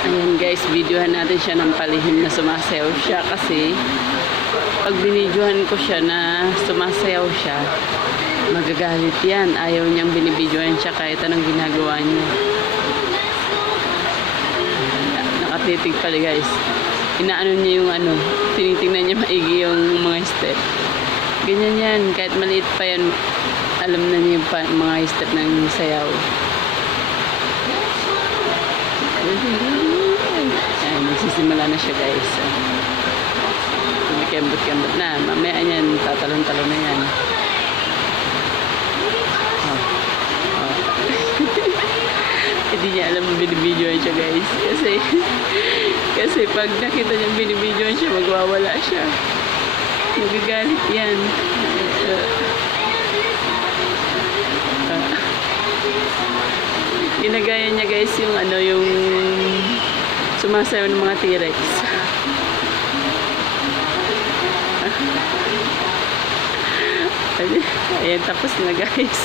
Ayan guys, videohan natin siya ng palihim na sumasayaw siya kasi pag binidyohan ko siya na sumasayaw siya, magagalit yan. Ayaw niyang binibidyohan siya kahit anong ginagawa niya. Nakatitig pala guys. Inaano niya yung ano, tinitingnan niya maigi yung mga step. Ganyan yan, kahit maliit pa yan, alam na niya yung mga step ng sayaw. Ayan, magsisimula na siya guys. Kumikembot-kembot na. Mamaya yan, tatalon-talon na yan. Hindi niya alam binibidyoan siya guys. Kasi pag nakita niya binibidyoan siya, magwawala siya. Nagagalit yan. Ginagaya niya guys yung ano, yung sumasayaw ng mga T-Rex. Ayan, tapos na guys.